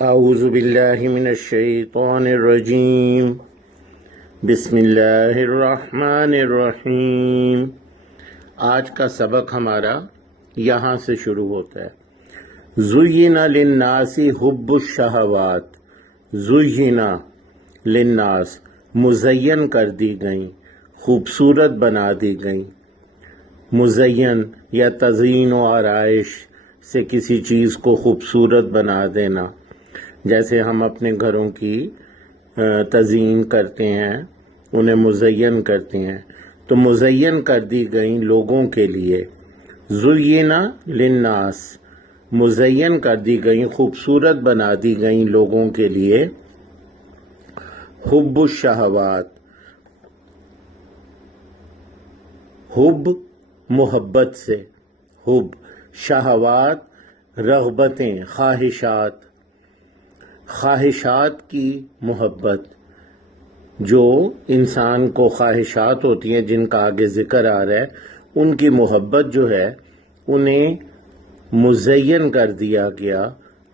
اعوذ باللہ من الشیطان الرجیم بسم اللہ الرحمن الرحیم۔ آج کا سبق ہمارا یہاں سے شروع ہوتا ہے۔ زُیِّنَ لِلنَّاسِ حُبُّ الشہوات، زُیِّنَ لِلنَّاس مزین کر دی گئیں، خوبصورت بنا دی گئیں۔ مزین یا تزئین و آرائش سے کسی چیز کو خوبصورت بنا دینا، جیسے ہم اپنے گھروں کی تزئین کرتے ہیں، انہیں مزین کرتے ہیں، تو مزین کر دی گئیں لوگوں کے لیے۔ زُیِّنَ لِلنَّاس مزین کر دی گئیں، خوبصورت بنا دی گئیں لوگوں کے لیے۔ حب الشہوات، حب محبت سے، حب شہوات رغبتیں، خواہشات، خواہشات کی محبت، جو انسان کو خواہشات ہوتی ہیں جن کا آگے ذکر آ رہا ہے، ان کی محبت جو ہے انہیں مزین کر دیا گیا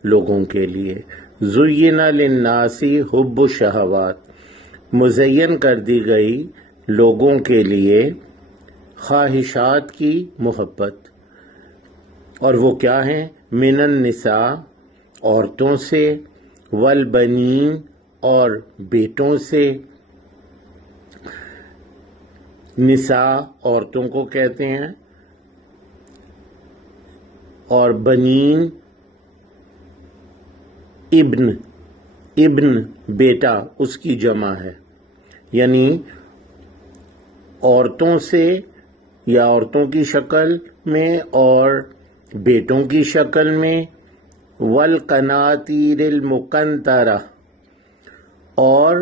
لوگوں کے لیے۔ زُیِّنَ لِلنَّاسِ حُبُّ الشہوات مزین کر دی گئی لوگوں کے لیے خواہشات کی محبت، اور وہ کیا ہیں؟ من النساء عورتوں سے، والبنین اور بیٹوں سے۔ نساء عورتوں کو کہتے ہیں، اور بنین ابن بیٹا اس کی جمع ہے، یعنی عورتوں سے یا عورتوں کی شکل میں اور بیٹوں کی شکل میں۔ والقناطیر المقنطرہ اور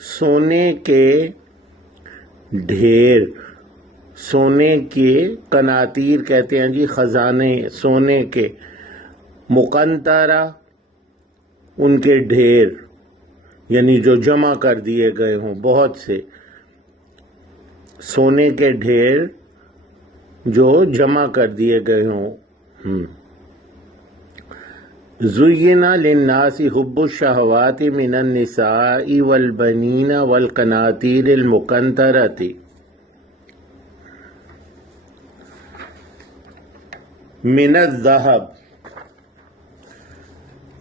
سونے کے ڈھیر، سونے کے قناطیر کہتے ہیں جی خزانے سونے کے، مقنطرہ ان کے ڈھیر، یعنی جو جمع کر دیے گئے ہوں، بہت سے سونے کے ڈھیر جو جمع کر دیے گئے ہوں۔ زُیِّنَ لِلنَّاسِ حُبُّ الشہوات من النساء والبنین والقناطیر المقنطرۃ۔ من الذہب،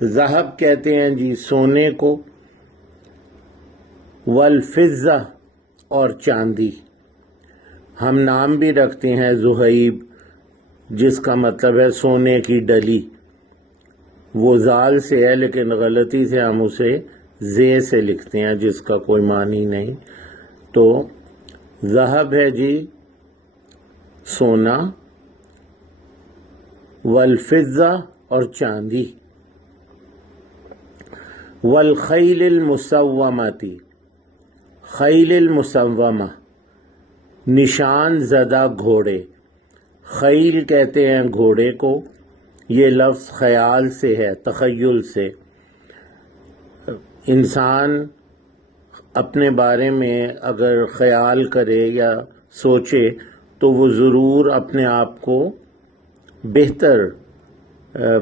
ذہب کہتے ہیں جی سونے کو، والفضہ اور چاندی۔ ہم نام بھی رکھتے ہیں زہیب، جس کا مطلب ہے سونے کی ڈلی، وہ زال سے ہے لیکن غلطی سے ہم اسے زے سے لکھتے ہیں جس کا کوئی معنی نہیں۔ تو ذہب ہے جی سونا، والفضہ اور چاندی، والخیل المسومۃ، خیل المسومہ نشان زدہ گھوڑے۔ خیل کہتے ہیں گھوڑے کو، یہ لفظ خیال سے ہے، تخیل سے۔ انسان اپنے بارے میں اگر خیال کرے یا سوچے تو وہ ضرور اپنے آپ کو بہتر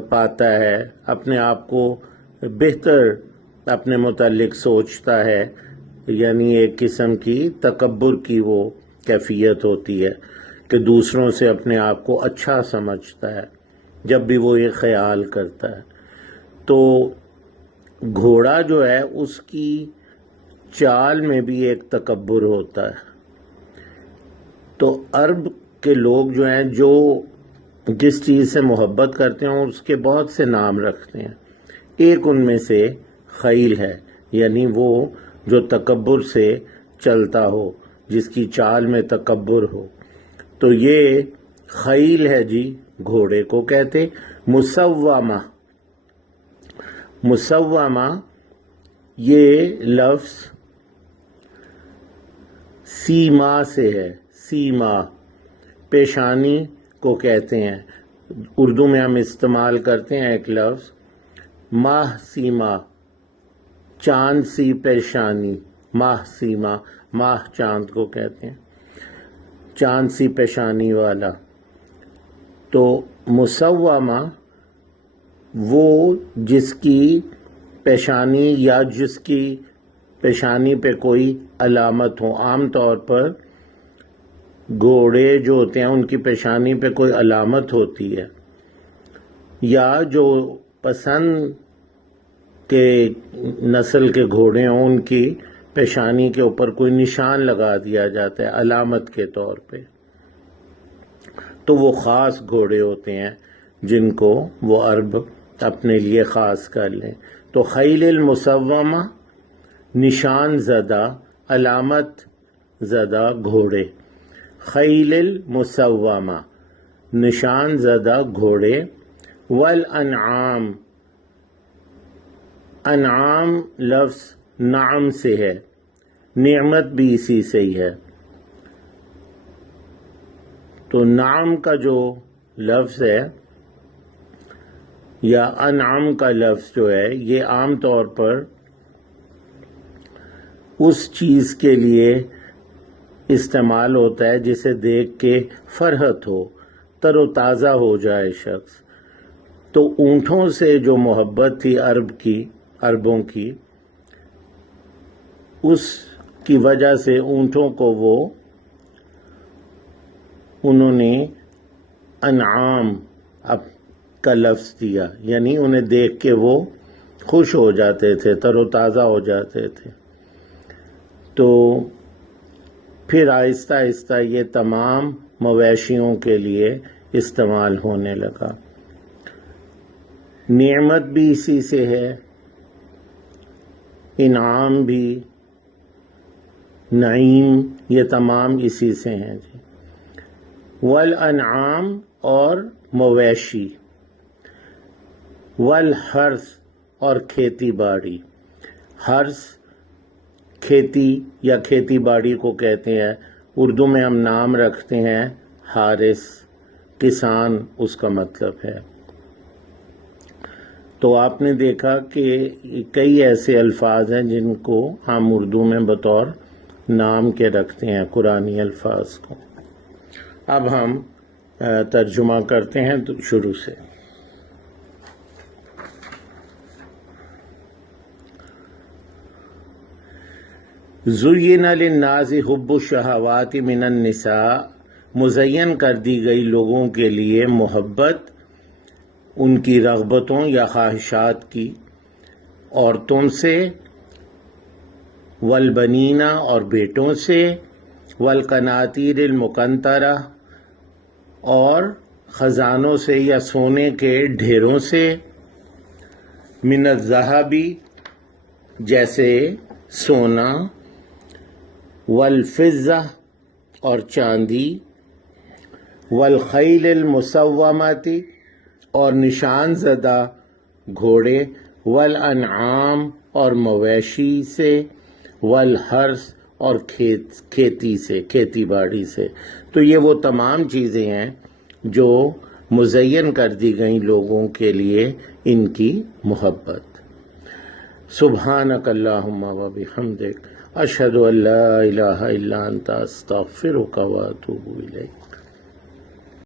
پاتا ہے، اپنے آپ کو بہتر اپنے متعلق سوچتا ہے، یعنی ایک قسم کی تکبر کی وہ کیفیت ہوتی ہے کہ دوسروں سے اپنے آپ کو اچھا سمجھتا ہے جب بھی وہ یہ خیال کرتا ہے۔ تو گھوڑا جو ہے اس کی چال میں بھی ایک تکبر ہوتا ہے۔ تو عرب کے لوگ جو ہیں، جو جس چیز سے محبت کرتے ہیں اس کے بہت سے نام رکھتے ہیں، ایک ان میں سے خیل ہے، یعنی وہ جو تکبر سے چلتا ہو، جس کی چال میں تکبر ہو۔ تو یہ خیل ہے جی، گھوڑے کو کہتے۔ مسومہ، مسومہ یہ لفظ سیما سے ہے، سیما پیشانی کو کہتے ہیں۔ اردو میں ہم استعمال کرتے ہیں ایک لفظ ماہ سیما، چاند سی پیشانی، ماہ سیما، ماہ چاند کو کہتے ہیں، چاند سی پیشانی والا۔ تو مسومہ وہ جس کی پیشانی یا جس کی پیشانی پہ کوئی علامت ہو. عام طور پر گھوڑے جو ہوتے ہیں ان کی پیشانی پہ کوئی علامت ہوتی ہے، یا جو پسند کے نسل کے گھوڑے ہوں ان کی پیشانی کے اوپر کوئی نشان لگا دیا جاتا ہے علامت کے طور پہ. تو وہ خاص گھوڑے ہوتے ہیں جن کو وہ عرب اپنے لیے خاص کر لیں. تو خیل المسومہ نشان زدہ، علامت زدہ گھوڑے. خیل المسومہ نشان زدہ گھوڑے. والانعام، انعام لفظ نعم سے ہے، نعمت بھی اسی سے ہی ہے. تو نعم کا جو لفظ ہے یا انعام کا لفظ جو ہے یہ عام طور پر اس چیز کے لیے استعمال ہوتا ہے جسے دیکھ کے فرحت ہو، تر و تازہ ہو جائے شخص. تو اونٹوں سے جو محبت تھی عربوں کی، اس کی وجہ سے اونٹوں کو انہوں نے انعام کا لفظ دیا، یعنی انہیں دیکھ کے وہ خوش ہو جاتے تھے، تر و تازہ ہو جاتے تھے. تو پھر آہستہ آہستہ یہ تمام مویشیوں کے لیے استعمال ہونے لگا. نعمت بھی اسی سے ہے، انعام بھی، نعیم، یہ تمام اسی سے ہیں جی. والانعام اور مویشی. والحرث اور کھیتی باڑی. حرث کھیتی یا کھیتی باڑی کو کہتے ہیں. اردو میں ہم نام رکھتے ہیں حارث، کسان اس کا مطلب ہے. تو آپ نے دیکھا کہ کئی ایسے الفاظ ہیں جن کو ہم اردو میں بطور نام کے رکھتے ہیں، قرآنی الفاظ کو. اب ہم ترجمہ کرتے ہیں تو شروع سے. زُیِّنَ لِلنَّاسِ حُبُّ الشَّهَوَاتِ مِنَ النِّسَاءِ، مزین کر دی گئی لوگوں کے لیے محبت ان کی رغبتوں یا خواہشات کی عورتوں سے. والبنین اور بیٹوں سے. والقناطیر المقنطرہ اور خزانوں سے یا سونے کے ڈھیروں سے. من الذہب جیسے سونا. والفضہ اور چاندی. والخیل المسومۃ اور نشان زدہ گھوڑے. والانعام اور مویشی سے. والحرث اور کھیتی سے، کھیتی باڑی سے. تو یہ وہ تمام چیزیں ہیں جو مزین کر دی گئیں لوگوں کے لیے ان کی محبت. سبحانک اللہم و بحمدک، اشہد ان لا الہ الا انت، استغفرک و اتوب الیک.